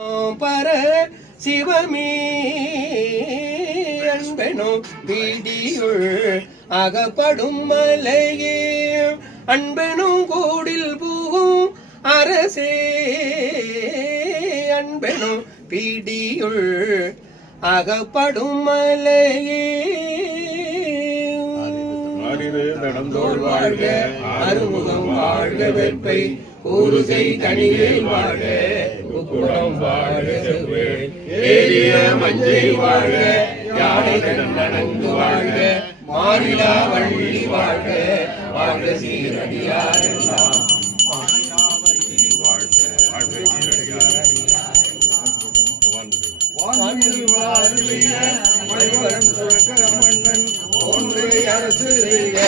பர சிவமே. அன்பெனும் பீடியுள் அகப்படும் மலையே. அன்பெனும் கூடில் பூகும் அரசே. அன்பெனும் பீடியுள் அகப்படும் மலையே. நடந்தோள் வாழ்க. அருமுகம் வாழ்க. வெப்பை கூறுசை தனியில் வாழ்க. உக்குடம் வாழ்க ஏரிய மஞ்சை வாழ்க யானை நடந்து வாழ்க மாநிலா வள்ளி வாழ்க. வாழ்க சீரடியார் எல்லாம் அரசு செய்க